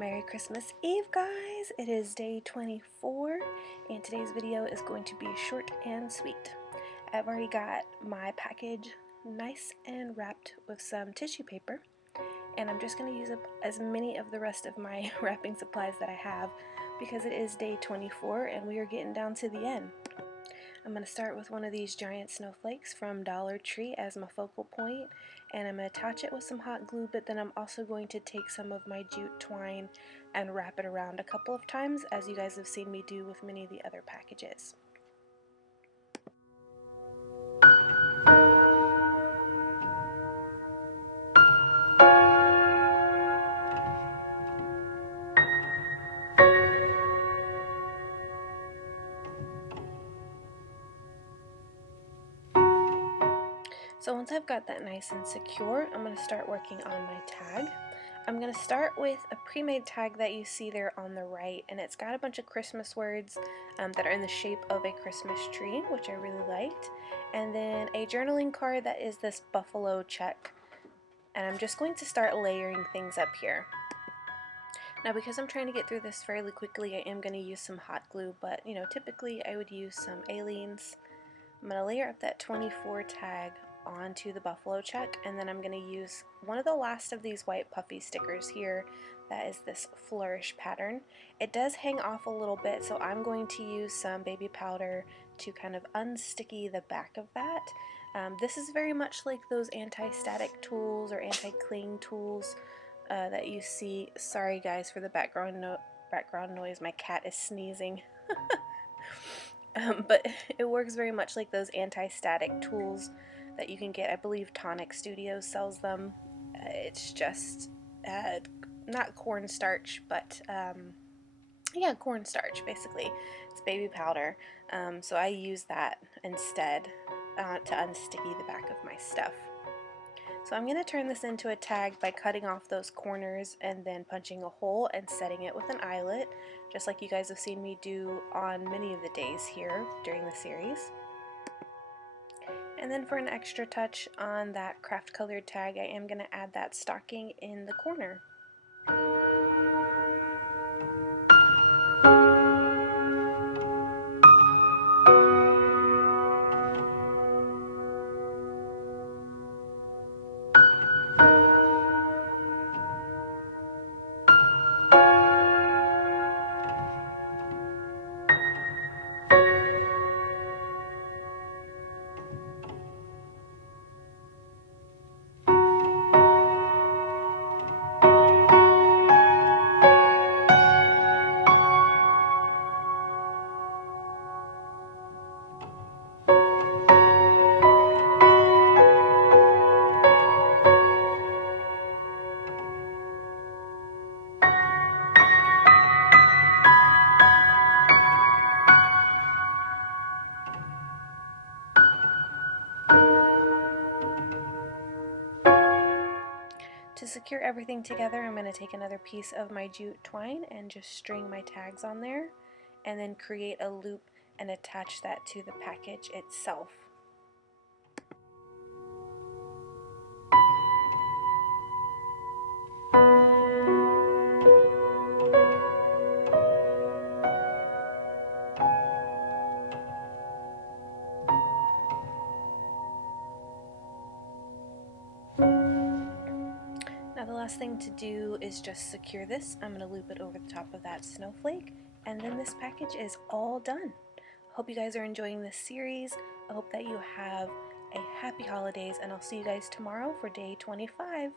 Merry Christmas Eve, guys! It is day 24 and today's video is going to be short and sweet. I've already got my package nice and wrapped with some tissue paper, and I'm just going to use up as many of the rest of my wrapping supplies that I have because it is day 24 and we are getting down to the end. I'm going to start with one of these giant snowflakes from Dollar Tree as my focal point, and I'm going to attach it with some hot glue, but then I'm also going to take some of my jute twine and wrap it around a couple of times, as you guys have seen me do with many of the other packages. So once I've got that nice and secure, I'm going to start working on my tag. I'm going to start with a pre-made tag that you see there on the right, and it's got a bunch of Christmas words that are in the shape of a Christmas tree, which I really liked, and then a journaling card that is this buffalo check, and I'm just going to start layering things up here. Now, because I'm trying to get through this fairly quickly, I am going to use some hot glue, but typically I would use some Aleene's. I'm going to layer up that 24 tag onto the buffalo check, and then I'm going to use one of the last of these white puffy stickers here that is this flourish pattern. It does hang off a little bit, so I'm going to use some baby powder to kind of unsticky the back of that. This is very much like those anti-static tools or anti-cling tools that you see. Sorry guys for the background noise, my cat is sneezing. But it works very much like those anti-static tools that you can get. I believe Tonic Studios sells them. It's just not cornstarch, but yeah, cornstarch basically. It's baby powder. So I use that instead to unsticky the back of my stuff. So I'm going to turn this into a tag by cutting off those corners and then punching a hole and setting it with an eyelet, just like you guys have seen me do on many of the days here during the series. And then for an extra touch on that craft colored tag, I am going to add that stocking in the corner. To secure everything together, I'm going to take another piece of my jute twine and just string my tags on there, and then create a loop and attach that to the package itself. Now the last thing to do is just secure this. I'm going to loop it over the top of that snowflake, and then this package is all done. Hope you guys are enjoying this series. I hope that you have a happy holidays, and I'll see you guys tomorrow for day 25.